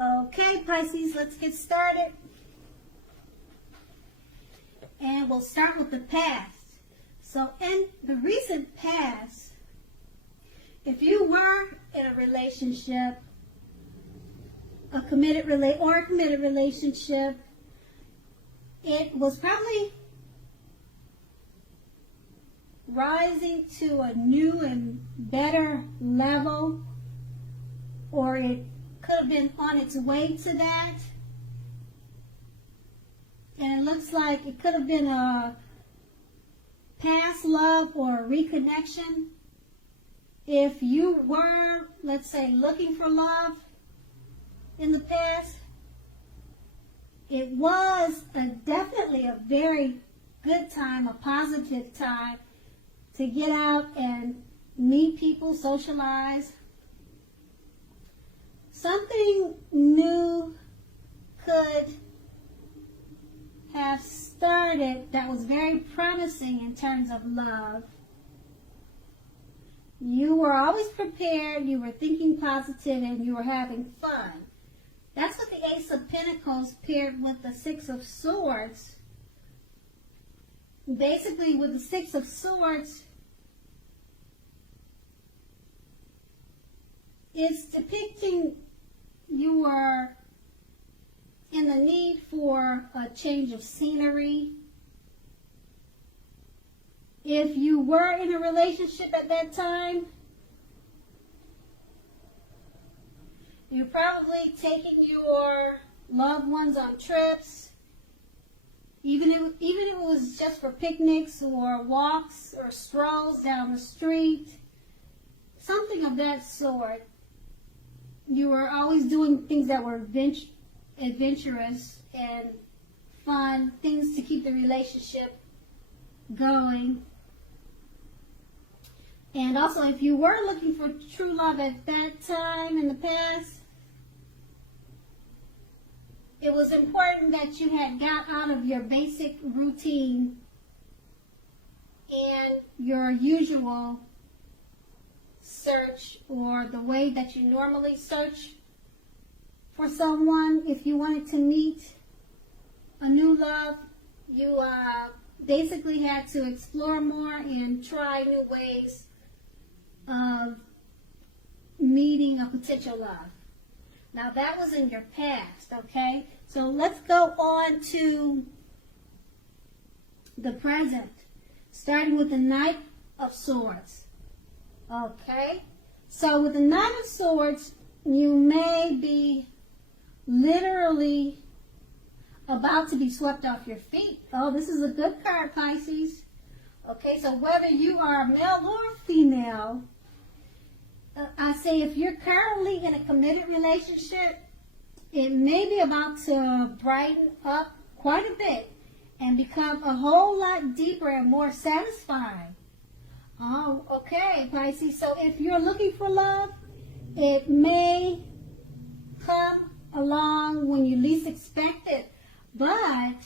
Okay, Pisces, let's get started. And we'll start with the past. So in the recent past, if you were in a relationship, a committed relationship, it was probably rising to a new and better level, or it could have been on its way to that. And it looks like it could have been a past love or a reconnection. If you were, let's say, looking for love in the past, it was definitely a very good time, a positive time to get out and meet people, socialize. Something new could have started that was very promising in terms of love. You were always prepared, you were thinking positive, and you were having fun. That's what the Ace of Pentacles paired with the Six of Swords. Basically, with the Six of Swords, it's depicting you were in the need for a change of scenery. If you were in a relationship at that time, you're probably taking your loved ones on trips, even if it was just for picnics or walks or strolls down the street, something of that sort. You were always doing things that were adventurous and fun, things to keep the relationship going. And also, if you were looking for true love at that time in the past, it was important that you had got out of your basic routine and your usual search, or the way that you normally search for someone. If you wanted to meet a new love, you basically had to explore more and try new ways of meeting a potential love. Now that was in your past, okay? So let's go on to the present, starting with the Knight of Swords. Okay? So with the Knight of Swords, you may be literally about to be swept off your feet. Oh, this is a good card, Pisces. Okay, so whether you are male or female, I say if you're currently in a committed relationship, it may be about to brighten up quite a bit and become a whole lot deeper and more satisfying. Oh, okay, Pisces. So if you're looking for love, it may come along when you least expect it. But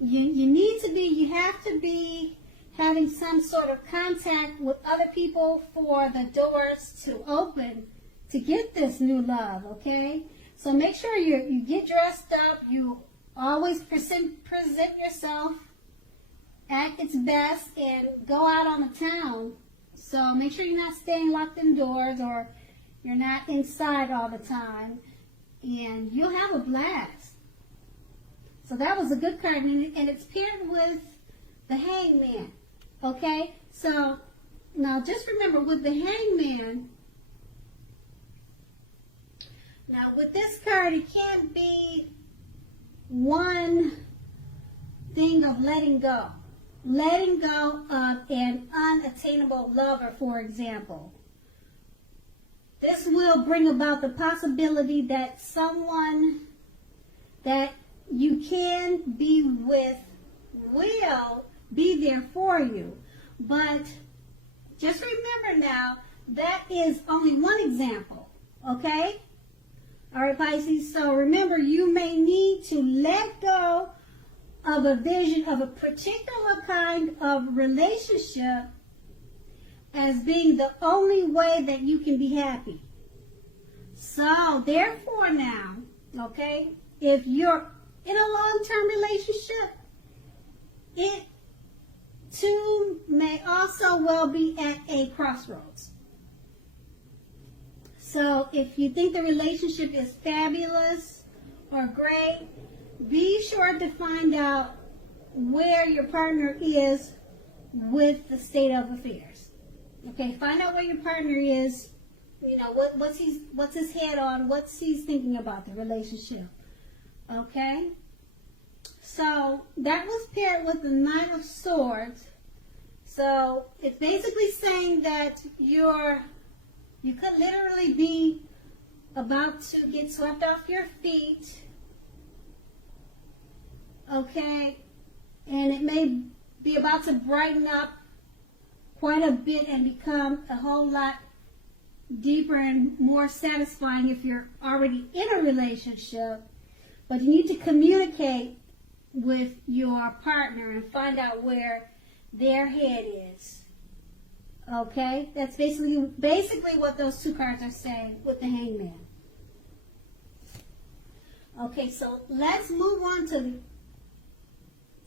you have to be having some sort of contact with other people for the doors to open to get this new love, okay? So make sure you get dressed up. You always present yourself at its best and go out on the town. So make sure you're not staying locked indoors or you're not inside all the time. And you'll have a blast. So that was a good card. And it's paired with the Hangman. Okay? So now just remember with the Hangman, now with this card, it can't be one thing of letting go. Letting go of an unattainable lover, for example. This will bring about the possibility that someone that you can be with will be there for you. But just remember now, that is only one example, okay? All right, Pisces, so remember, you may need to let go of a vision of a particular kind of relationship as being the only way that you can be happy. So, therefore now, okay, if you're in a long-term relationship, it too may also well be at a crossroads. So, if you think the relationship is fabulous or great, be sure to find out where your partner is with the state of affairs. Okay, find out where your partner is. You know, what's his head on, what's he's thinking about the relationship. Okay? So that was paired with the Knight of Swords. So it's basically saying that you could literally be about to get swept off your feet. Okay? And it may be about to brighten up quite a bit and become a whole lot deeper and more satisfying if you're already in a relationship. But you need to communicate with your partner and find out where their head is. Okay? That's basically what those two cards are saying with the Hangman. Okay, so let's move on to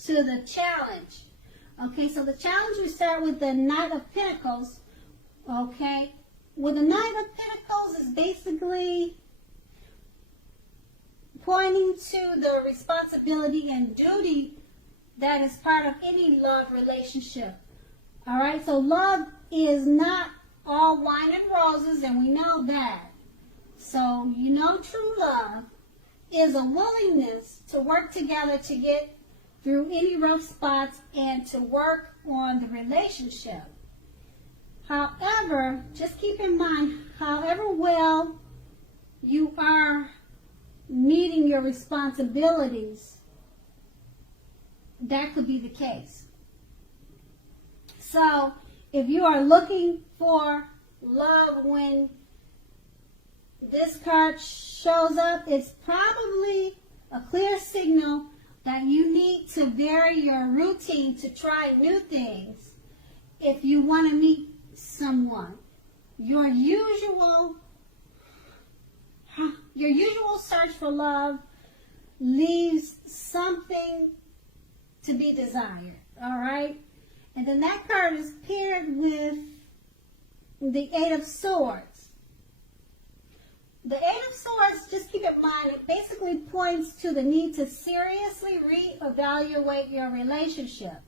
the challenge. Okay, so the challenge, we start with the Knight of Pentacles. Okay? Well, the Knight of Pentacles is basically pointing to the responsibility and duty that is part of any love relationship. All right, so love is not all wine and roses, and we know that. So, you know, true love is a willingness to work together to get through any rough spots and to work on the relationship. However, just keep in mind, however well you are meeting your responsibilities, that could be the case. So, if you are looking for love when this card shows up, it's probably a clear signal that you need to vary your routine to try new things if you want to meet someone. Your usual search for love leaves something to be desired. All right? And then that card is paired with the Eight of Swords. The Eight of Swords, just keep in mind, it basically points to the need to seriously reevaluate your relationship.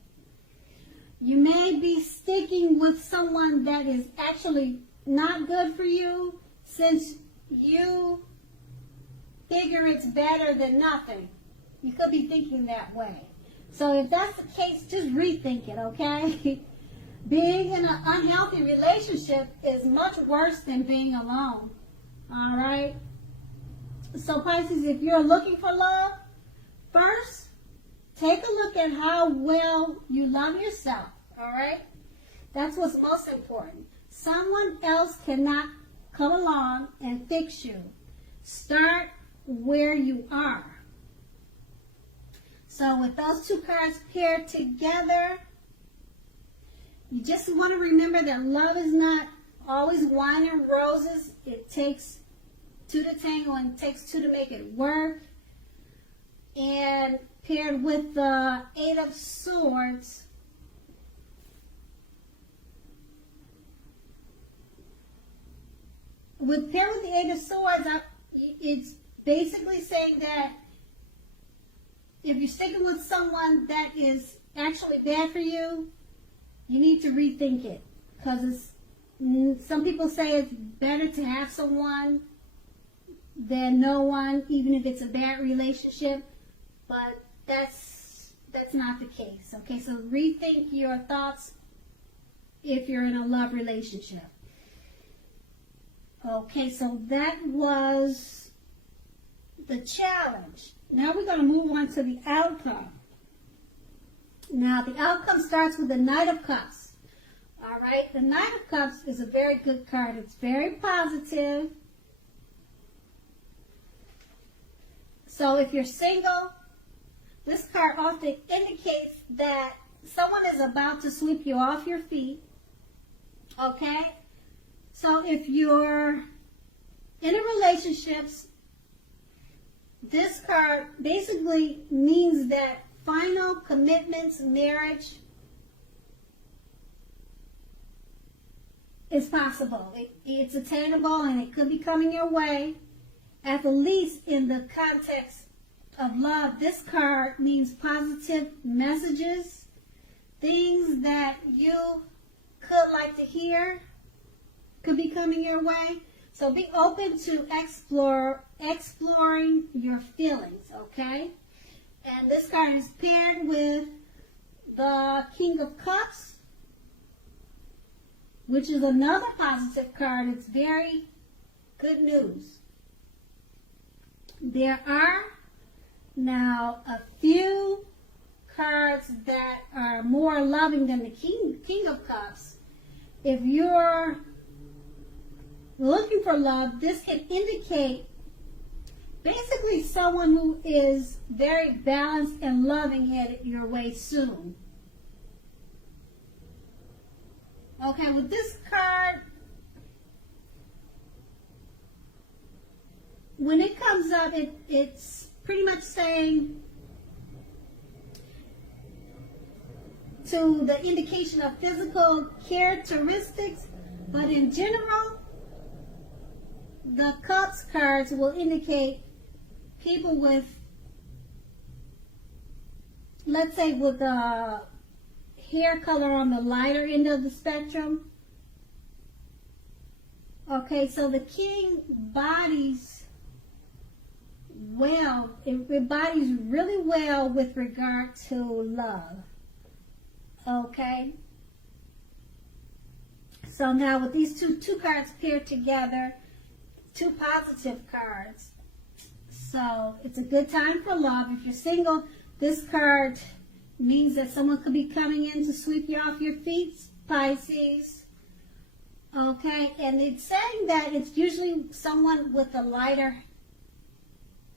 You may be sticking with someone that is actually not good for you since you figure it's better than nothing. You could be thinking that way. So if that's the case, just rethink it, okay? Being in an unhealthy relationship is much worse than being alone. All right? So Pisces, if you're looking for love, first, take a look at how well you love yourself. All right? That's what's most important. Someone else cannot come along and fix you. Start where you are. So with those two cards paired together, you just want to remember that love is not always wine and roses. It takes two to tango and it takes two to make it work. And paired with the Eight of Swords, paired with the Eight of Swords, it's basically saying that if you're sticking with someone that is actually bad for you, you need to rethink it. Because some people say it's better to have someone than no one, even if it's a bad relationship. But that's not the case. Okay, so rethink your thoughts if you're in a love relationship. Okay, so that was the challenge. Now we're going to move on to the outcome. Now the outcome starts with the Knight of Cups. All right, the Knight of Cups is a very good card. It's very positive. So if you're single, this card often indicates that someone is about to sweep you off your feet. Okay? So if you're In a relationships, this card basically means that final commitments, marriage is possible. It's attainable and it could be coming your way. At the least in the context of love, this card means positive messages, things that you could like to hear could be coming your way. So be open to exploring your feelings, okay? And this card is paired with the King of Cups, which is another positive card. It's very good news. There are now a few cards that are more loving than the King of Cups. If you're looking for love, this can indicate basically someone who is very balanced and loving headed your way soon. Okay, with this card, when it comes up, it's pretty much saying to the indication of physical characteristics, but in general, the Cups cards will indicate people with, let's say, with a hair color on the lighter end of the spectrum. Okay, so the King bodies well, it bodies really well with regard to love. Okay, so now with these two cards paired together, two positive cards, so it's a good time for love. If you're single, this card means that someone could be coming in to sweep you off your feet, Pisces. Okay, and it's saying that it's usually someone with a lighter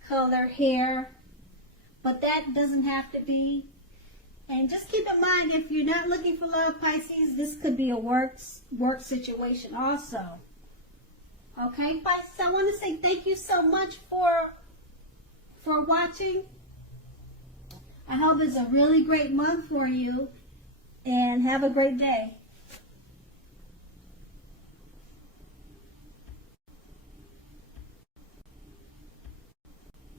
color hair, but that doesn't have to be. And just keep in mind, if you're not looking for love, Pisces, this could be a work situation also. Okay, Pisces, I want to say thank you so much for watching. I hope it's a really great month for you, and have a great day.